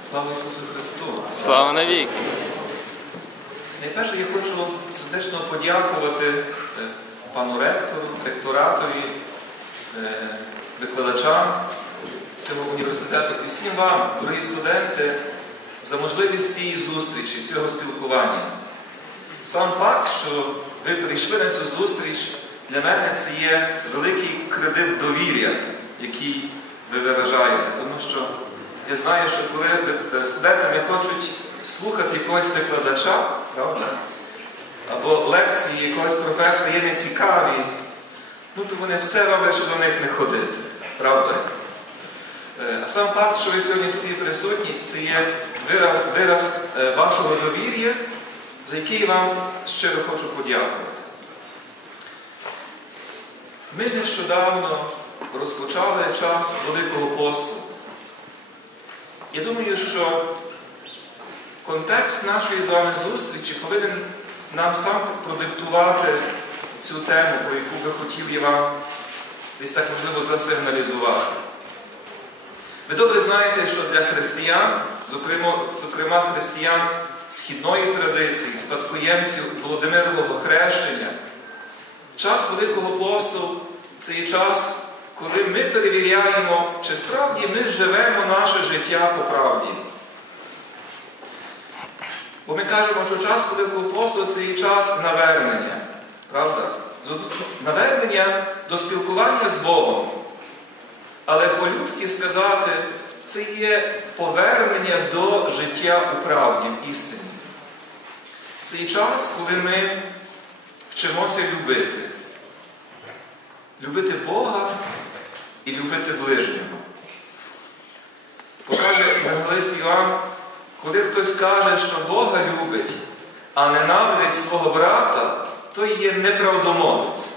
Слава Ісусу Христу! Слава навіки! Найперше я хочу сердечно подякувати е, пану ректору, ректоратові, е, викладачам цього університету і всім вам, дорогі студенти, за можливість цієї зустрічі, цього спілкування. Сам факт, що ви прийшли на цю зустріч, для мене це є великий кредит довір'я, який ви виражаєте. Тому що я знаю, що коли ви- студенти не хочуть слухати якогось викладача, правда? Або лекції якогось професора є нецікаві, ну то вони все роблять, щоб до них не ходити. Правда? Е, А сам факт, що ви сьогодні тут є присутні, це є вираз, вираз е, вашого довір'я, за який вам щиро хочу подякувати. Ми нещодавно розпочали час Великого посту. Я думаю, що контекст нашої з вами зустрічі повинен нам сам продиктувати цю тему, про яку би хотів я вам десь так можливо засигналізувати. Ви добре знаєте, що для християн, зокрема, зокрема християн східної традиції, спадкоємців Володимирового хрещення, час Великого посту це є час, коли ми перевіряємо, чи справді ми живемо наше життя по правді. Бо ми кажемо, що час Великого посту це є час навернення. Правда? Навернення до спілкування з Богом. Але по-людськи сказати, це є повернення до життя у правді, в істині. Це є час, коли ми вчимося любити. Любити Бога і любити ближнього. Покаже евангелист Іван, коли хтось каже, що Бога любить, а ненавидить свого брата, то є неправдомовець.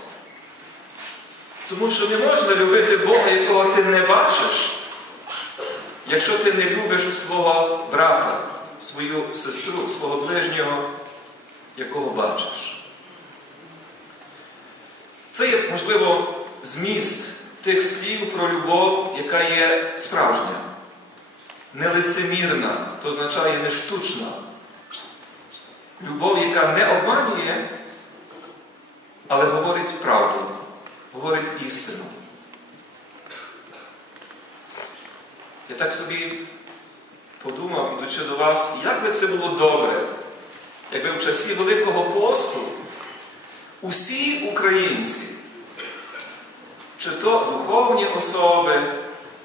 Тому що не можна любити Бога, якого ти не бачиш, якщо ти не любиш свого брата, свою сестру, свого ближнього, якого бачиш. Це є, можливо, зміст тих слів про любов, яка є справжня, нелицемірна, то означає не штучна. Любов, яка не обманює, але говорить правду, говорить істину. Я так собі подумав, ідучи до вас, як би це було добре, якби в часі Великого посту усі українці, чи то духовні особи,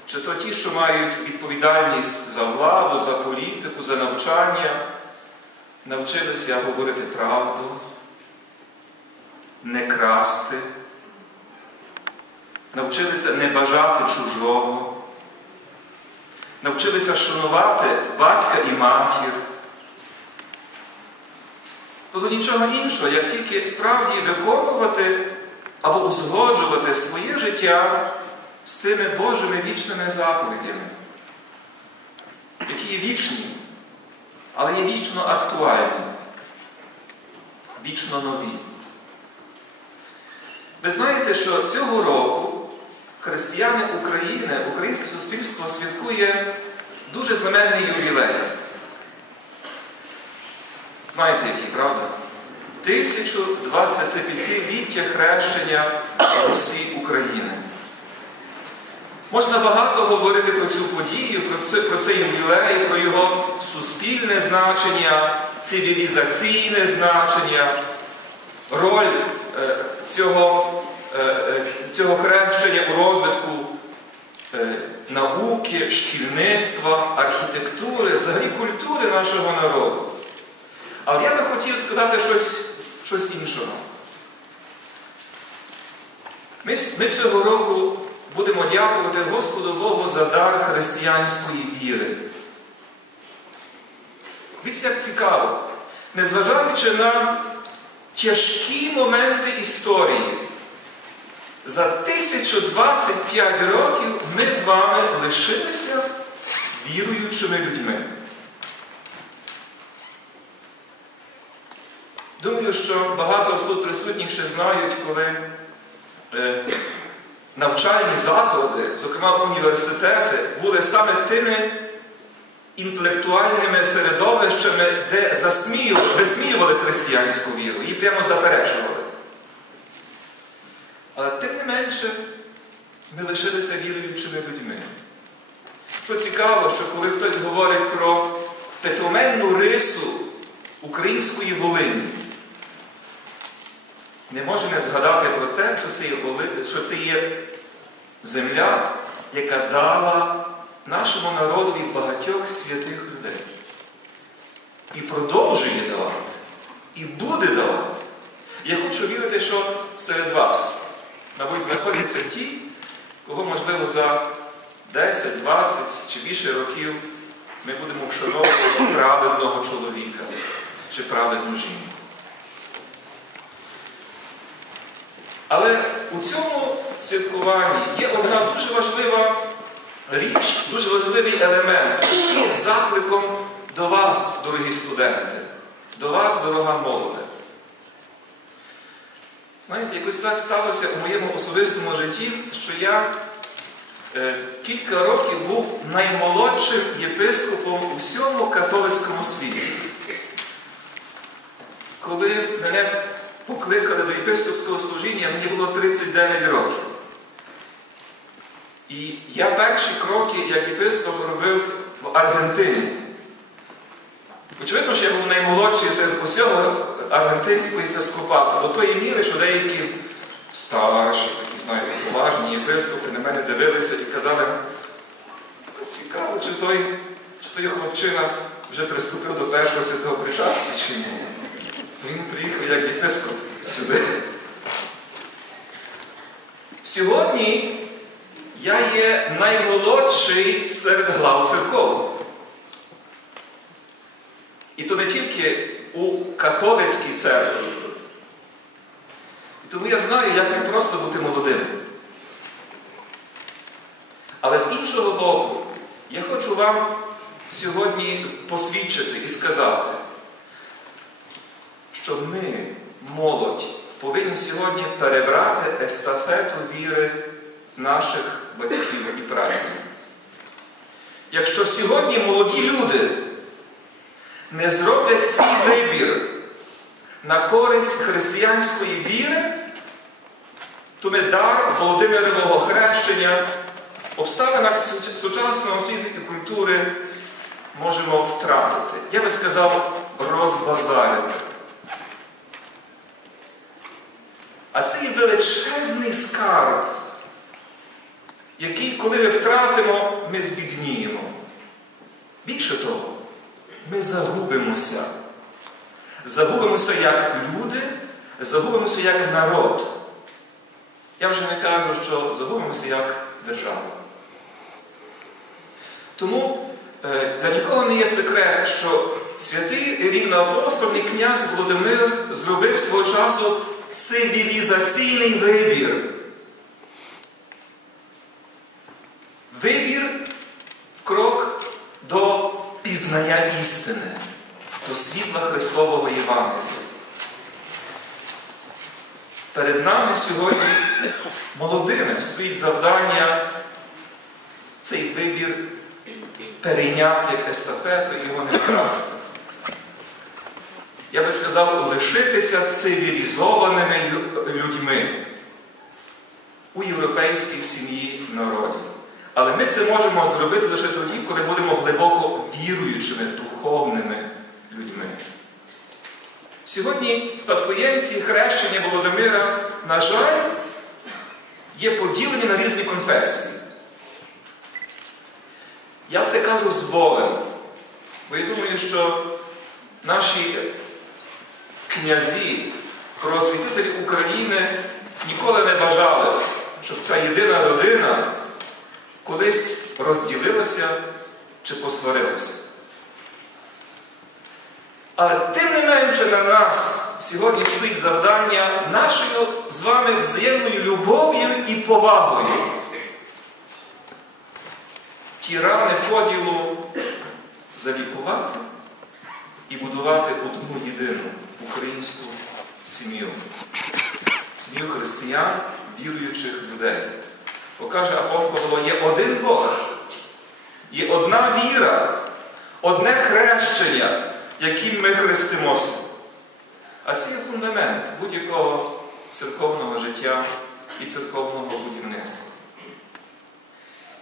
чи то ті, що мають відповідальність за владу, за політику, за навчання, навчилися говорити правду, не красти, навчилися не бажати чужого, навчилися шанувати батька і матір. Тобто нічого іншого, як тільки справді виконувати або узгоджувати своє життя з тими Божими вічними заповідями, які є вічні, але є вічно актуальні, вічно нові. Ви знаєте, що цього року християни України, українське суспільство святкує дуже знаменний ювілей. Знаєте, який, правда? 1025-ліття хрещення Русі України. Можна багато говорити про цю подію, про це, про цей ювілей, про його суспільне значення, цивілізаційне значення, роль е, цього, е, е, цього хрещення у розвитку е, науки, шкільництва, архітектури, взагалі культури нашого народу. Але я би хотів сказати щось, щось іншого. Ми, ми цього року будемо дякувати Господу Богу за дар християнської віри. Дивіться, як цікаво. Незважаючи на тяжкі моменти історії, за 1025 років ми з вами лишилися віруючими людьми. Думаю, що багато з тут присутніх ще знають, коли е, навчальні заклади, зокрема університети, були саме тими інтелектуальними середовищами, де засміювали, висміювали християнську віру, її прямо заперечували. Але тим не менше, ми лишилися віруючими людьми. Що цікаво, що коли хтось говорить про петоменну рису української Волині, не може не згадати про те, що це є, що це є земля, яка дала нашому народові багатьох святих людей. І продовжує давати, і буде давати. Я хочу вірити, що серед вас, мабуть, знаходяться ті, кого, можливо, за 10, 20 чи більше років ми будемо вшановувати праведного чоловіка чи праведну жінку. Але у цьому святкуванні є одна дуже важлива річ, дуже важливий елемент, який закликом до вас, дорогі студенти, до вас, дорога молоде. Знаєте, якось так сталося у моєму особистому житті, що я е, кілька років був наймолодшим єпископом у всьому католицькому світі. Коли мене покликали до єпископського служіння, мені було 39 років. І я перші кроки, як єпископ, робив в Аргентині. Очевидно, що я був наймолодший серед усього аргентинського єпископату, до тої міри, що деякі старші, такі, знаєте, поважні єпископи на мене дивилися і казали, цікаво, чи той, чи той хлопчина вже приступив до першого святого причастя, чи ні. Він приїхав як єпископ сюди. Сьогодні я є наймолодший серед глав церков. І то не тільки у католицькій церкві. І тому я знаю, як не просто бути молодим. Але з іншого боку, я хочу вам сьогодні посвідчити і сказати, що ми, молодь, повинні сьогодні перебрати естафету віри наших батьків і прадідів. Якщо сьогодні молоді люди не зроблять свій вибір на користь християнської віри, то ми дар Володимирового хрещення обставинах сучасного світу і культури можемо втратити. Я би сказав, розбазарити. А це є величезний скарб, який, коли ми втратимо, ми збідніємо. Більше того, ми загубимося. Загубимося як люди, загубимося як народ. Я вже не кажу, що загубимося як держава. Тому е, для нікого не є секрет, що святий рівноапостольний князь Володимир зробив свого часу цивілізаційний вибір. Вибір в крок до пізнання істини, до світла Христового Євангелія. Перед нами сьогодні молодими стоїть завдання цей вибір перейняти естафету і його не втратити. Я би сказав, лишитися цивілізованими людьми у європейській сім'ї народі. Але ми це можемо зробити лише тоді, коли будемо глибоко віруючими, духовними людьми. Сьогодні спадкоємці хрещення Володимира, на жаль, є поділені на різні конфесії. Я це кажу з болем, бо я думаю, що наші князі, просвітителі України ніколи не бажали, щоб ця єдина родина колись розділилася чи посварилася. Але тим не менше на нас сьогодні стоїть завдання нашою з вами взаємною любов'ю і повагою. Ті рани поділу залікувати і будувати одну єдину українську сім'ю. Сім'ю християн, віруючих людей. Бо каже апостол Павло, є один Бог, є одна віра, одне хрещення, яким ми хрестимося. А це є фундамент будь-якого церковного життя і церковного будівництва.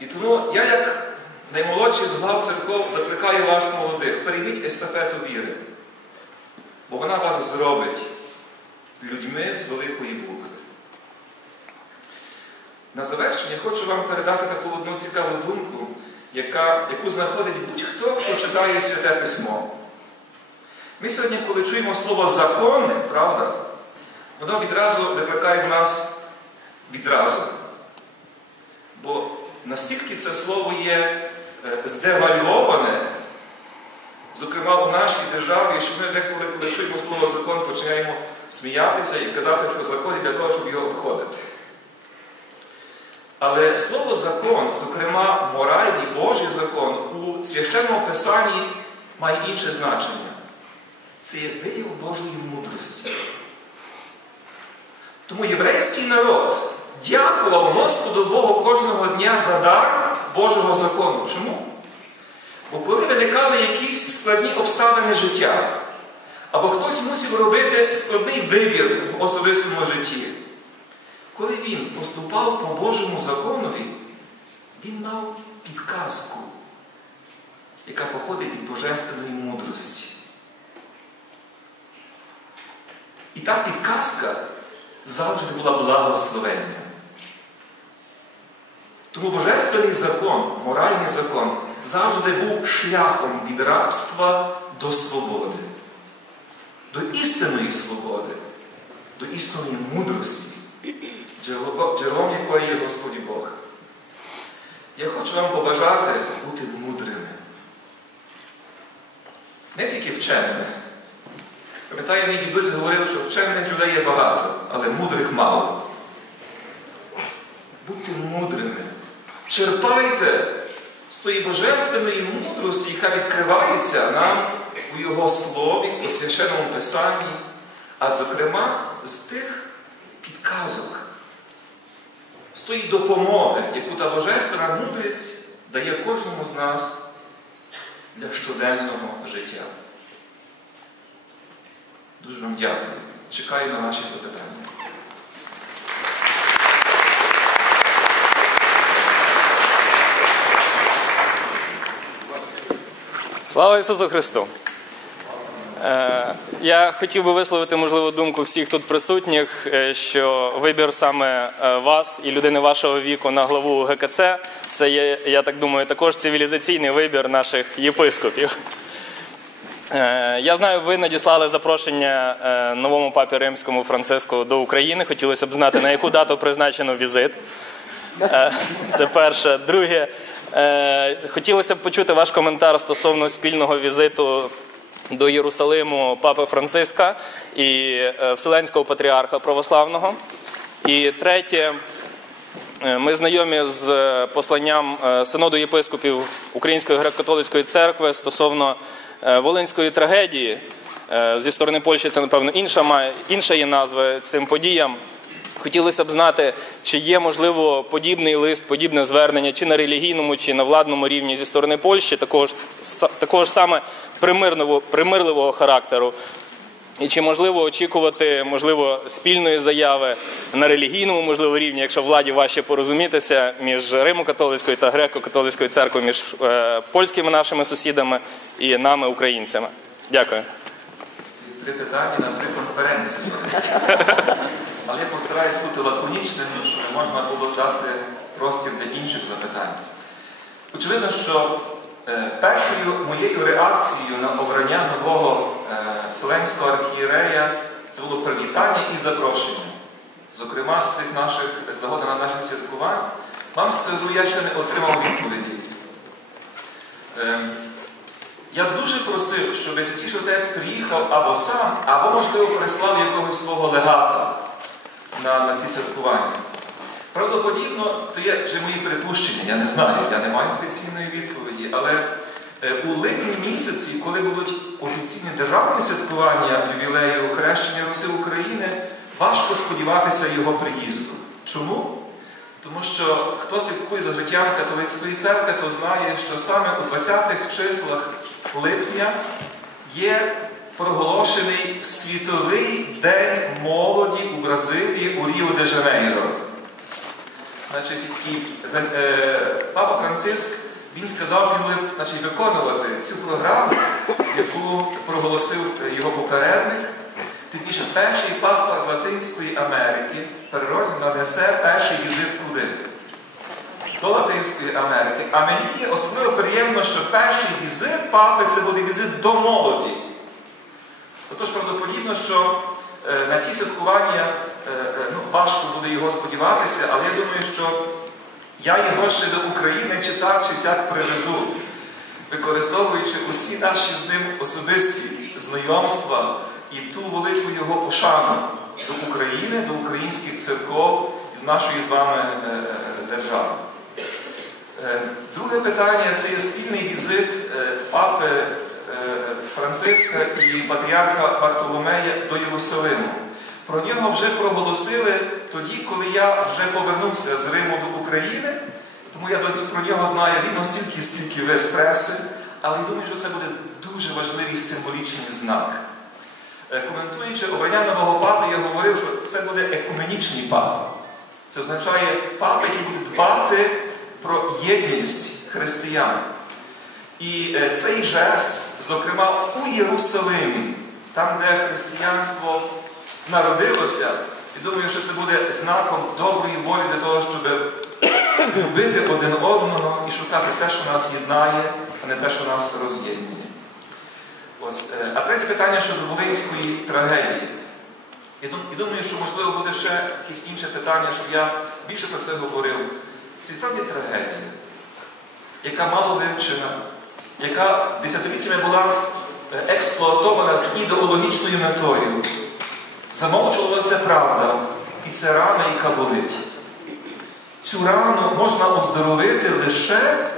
І тому я, як наймолодший з глав церков, закликаю вас, молодих, перейміть естафету віри, бо вона вас зробить людьми з великої букви. На завершення хочу вам передати таку одну цікаву думку, яка, яку знаходить будь-хто, хто читає Святе Письмо. Ми сьогодні, коли чуємо слово закони, правда, воно відразу викликає в нас відразу. Бо настільки це слово є е, здевальоване, зокрема у нашій державі, що ми деколи, коли чуємо слово закон, починаємо сміятися і казати, що закон для того, щоб його обходити. Але слово закон, зокрема моральний Божий закон, у священному писанні має інше значення. Це є вияв Божої мудрості. Тому єврейський народ дякував Господу Богу кожного дня за дар Божого закону. Чому? Бо коли виникали якісь складні обставини життя, або хтось мусив робити складний вибір в особистому житті, коли він поступав по Божому законові, він мав підказку, яка походить від божественної мудрості. І та підказка завжди була благословенням. Тому Божественний закон, моральний закон, завжди був шляхом від рабства до свободи, до істинної свободи, до істинної мудрості, джерелом якої є Господь Бог. Я хочу вам побажати бути мудрими. Не тільки вченими. Пам'ятаю, мій дідусь говорив, що вчених людей є багато, але мудрих мало. Будьте мудрими. Черпайте з тої божественної мудрості, яка відкривається нам у Його слові, у священному Писанні, а зокрема з тих підказок, з тої допомоги, яку та божественна мудрість дає кожному з нас для щоденного життя. Дуже вам дякую. Чекаю на ваші запитання. Слава Ісусу Христу! Е, Я хотів би висловити, можливо, думку всіх тут присутніх, е, що вибір саме е, вас і людини вашого віку на главу ГКЦ це є, я так думаю, також цивілізаційний вибір наших єпископів. Я знаю, ви надіслали запрошення новому папі римському Франциску до України. Хотілося б знати, на яку дату призначено візит. Це перше. Друге, хотілося б почути ваш коментар стосовно спільного візиту до Єрусалиму Папи Франциска і е, Вселенського патріарха православного. І третє, е, ми знайомі з е, посланням е, Синоду єпископів Української греко-католицької церкви стосовно е, Волинської трагедії. Е, Зі сторони Польщі це, напевно, інша, інша є назва цим подіям. Хотілося б знати, чи є, можливо, подібний лист, подібне звернення чи на релігійному, чи на владному рівні зі сторони Польщі, такого ж, такого ж саме примирного, примирливого характеру. І чи можливо очікувати можливо спільної заяви на релігійному, можливо, рівні, якщо владі важче порозумітися між Римо-католицькою та греко-католицькою церквою, між е, польськими нашими сусідами і нами, українцями? Дякую. Три питання на три конференції. Але я постараюсь бути лаконічним, щоб можна було дати простір для інших запитань. Очевидно, що е, першою моєю реакцією на обрання нового е, Вселенського архієрея це було привітання і запрошення. Зокрема, з цих наших з на наших святкувань, вам скажу, я ще не отримав відповіді. Ем, я дуже просив, щоб Святіший Отець приїхав або сам, або, можливо, прислав якогось свого легата на, на ці святкування. Правдоподібно, то є вже мої припущення, я не знаю, я не маю офіційної відповіді, але е, у липні місяці, коли будуть офіційні державні святкування ювілею хрещення Руси України, важко сподіватися його приїзду. Чому? Тому що хто слідкує за життям католицької церкви, то знає, що саме у 20-х числах липня є проголошений Світовий день молоді у Бразилії у Ріо де Жанейро. Значить, і е, Папа Франциск він сказав, що він буде значить, виконувати цю програму, яку проголосив його попередник. Тим більше перший папа з Латинської Америки природно нанесе перший візит куди? До Латинської Америки. А мені особливо приємно, що перший візит папи це буде візит до молоді. Отож, правдоподібно, що е, на ті святкування е, е, ну, важко буде його сподіватися, але я думаю, що я його ще до України чи так, чи сяк приведу, використовуючи усі наші з ним особисті знайомства і ту велику його пошану до України, до українських церков і нашої з вами держави. Друге питання це є спільний візит папи Франциска і патріарха Бартоломея до Єрусалиму. Про нього вже проголосили тоді, коли я вже повернувся з Риму до України, тому я про нього знаю рівно стільки, скільки ви з але думаю, що це буде дуже важливий символічний знак. Е, Коментуючи обрання нового папи, я говорив, що це буде екуменічний папа. Це означає папа, який буде дбати про єдність християн. І е, цей жест, зокрема у Єрусалимі, там, де християнство народилося, і думаю, що це буде знаком доброї волі для того, щоб любити один одного і шукати те, що нас єднає, а не те, що нас роз'єднує. Ось. е, А третє питання щодо Волинської трагедії. І думаю, що можливо буде ще якесь інше питання, щоб я більше про це говорив. Це справді трагедія, яка мало вивчена, яка десятиліттями була е, експлуатована з ідеологічною метою. Замовчувалася правда, і це рана, яка болить. Цю рану можна оздоровити лише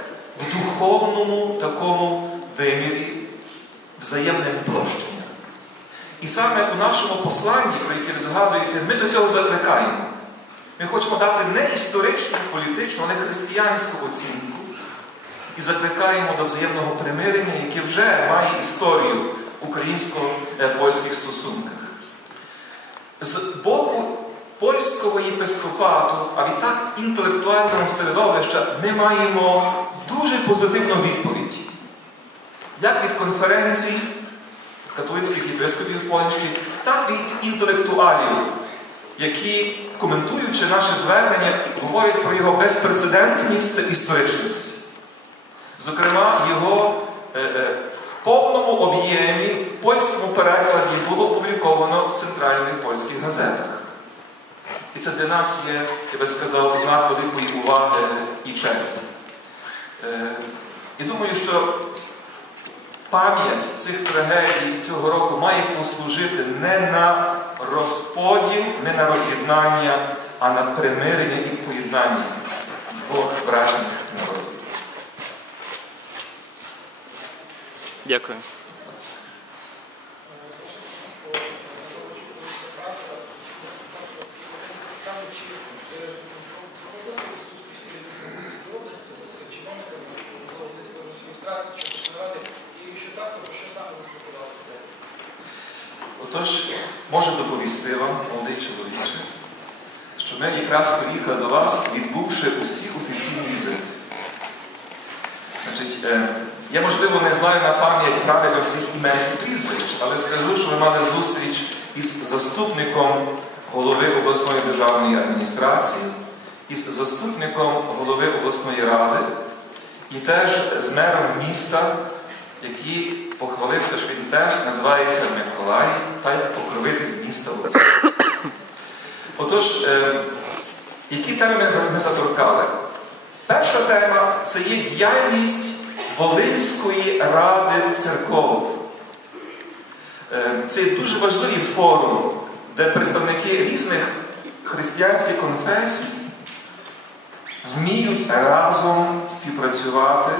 в духовному такому вимірі взаємним прощенням. І саме у нашому посланні, про яке ви згадуєте, ми до цього закликаємо. Ми хочемо дати не історичну, політичну, але християнську оцінку. І закликаємо до взаємного примирення, яке вже має історію українсько-польських стосунках. З боку польського єпископату, а відтак інтелектуального середовища, ми маємо дуже позитивну відповідь. Як від конференцій католицьких єпископів Польщі, так від інтелектуалів, які, коментуючи наше звернення, говорять про його безпрецедентність та історичність. Зокрема, його е, е, в повному об'ємі в польському перекладі було опубліковано в центральних польських газетах. І це для нас є, я би сказав, знак великої уваги і честі. Е, І думаю, що пам'ять цих трагедій цього року має послужити не на розподіл, не на роз'єднання, а на примирення і поєднання двох вражених народів. Дякую. Отож, можу доповісти вам, молодий чоловіче, що ми якраз приїхали до вас, відбувши усі офіційні візити. Значить, е, я, можливо, не знаю на пам'ять правильно всіх імен і прізвищ, але скажу, що ми мали зустріч із заступником голови обласної державної адміністрації, із заступником голови обласної ради і теж з мером міста, який похвалився, що він теж називається Миколай та й покровитель міста Луцька. Отож, е, які теми ми заторкали? Перша тема це є діяльність Волинської ради церков. Е, Це дуже важливий форум, де представники різних християнських конфесій вміють разом співпрацювати,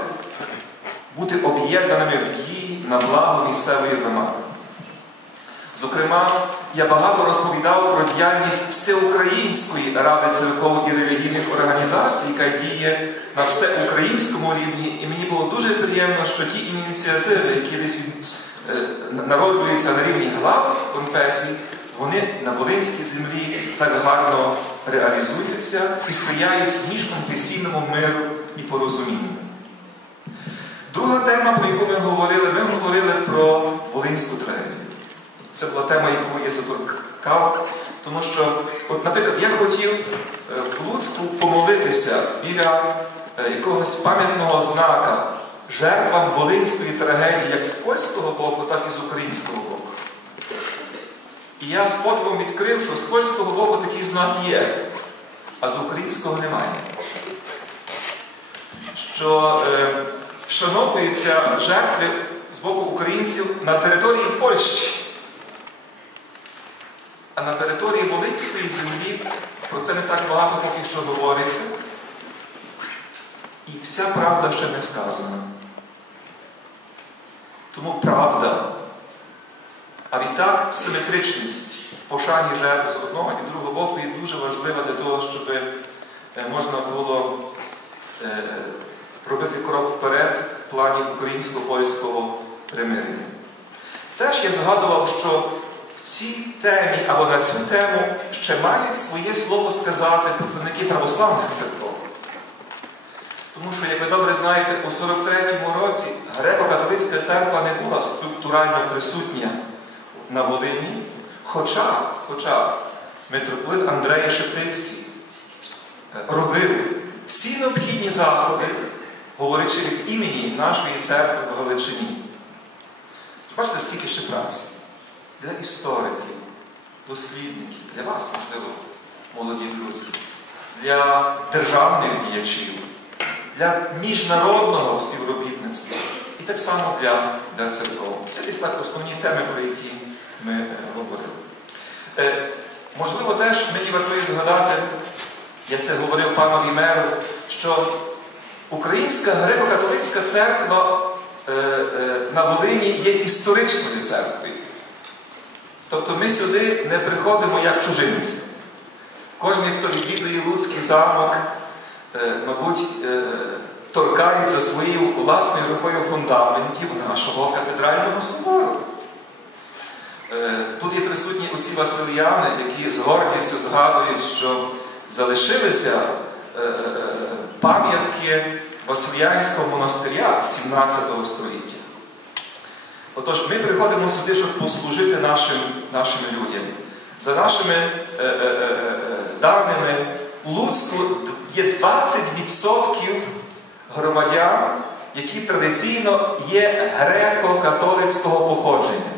бути об'єднаними в дії на благо місцевої громади. Зокрема, я багато розповідав про діяльність Всеукраїнської ради церков і релігійних організацій, яка діє на всеукраїнському рівні, і мені було дуже приємно, що ті ініціативи, які десь е, народжуються на рівні глав конфесій, вони на Волинській землі так гарно реалізуються і сприяють міжконфесійному миру і порозумінню. Друга тема, про яку ми говорили, ми говорили про Волинську трагедію. Це була тема, яку я заторкав, тому що, от, наприклад, я хотів е, в Луцьку помолитися біля е, якогось пам'ятного знака жертвам Волинської трагедії як з польського боку, так і з українського боку. І я з подивом відкрив, що з польського боку такий знак є, а з українського немає. Що е, вшановуються жертви з боку українців на території Польщі. А на території Волинської землі про це не так багато поки що говориться. І вся правда ще не сказана. Тому правда, а відтак симетричність в пошані жертв з одного і другого боку є дуже важлива для того, щоб е, можна було е, робити крок вперед в плані українсько-польського примирення. Теж я згадував, що цій темі або на цю тему ще мають своє слово сказати представники православних церков. Тому що, як ви добре знаєте, у 43-му році греко-католицька церква не була структурально присутня на Волині, хоча, хоча митрополит Андрей Шептицький е, робив всі необхідні заходи, говорячи від імені нашої церкви в Галичині. Бачите, скільки ще праці? Для істориків, дослідників, для вас, можливо, молоді друзі, для державних діячів, для міжнародного співробітництва і так само для, для церков. Це десь так основні теми, про які ми е, говорили. Е, можливо, теж мені вартує згадати, я це говорив панові меру, що Українська греко-католицька церква е, е, на Волині є історичною церквою. Тобто ми сюди не приходимо як чужинці. Кожен, хто відвідує Луцький замок, е, мабуть, е, торкається своєю власною рукою фундаментів нашого кафедрального собору. Е, Тут є присутні оці Васильяни, які з гордістю згадують, що залишилися пам'ятки Васильянського монастиря 17 століття. Отож, ми приходимо сюди, щоб послужити нашим, нашим людям. За нашими е, е, е, даними, у Луцьку є 20% громадян, які традиційно є греко-католицького походження.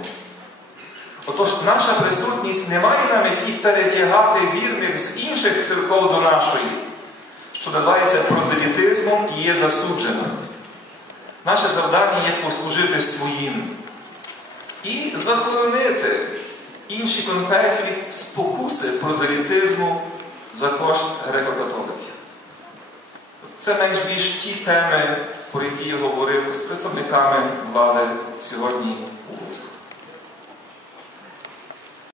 Отож, наша присутність не має на меті перетягати вірних з інших церков до нашої, що називається прозелітизмом і є засудженим. Наше завдання є послужити своїм і заклонити інші конфесії спокуси прозелітизму за кошт греко-католиків. Це менш більш ті теми, про які я говорив з представниками влади сьогодні у Луцьку.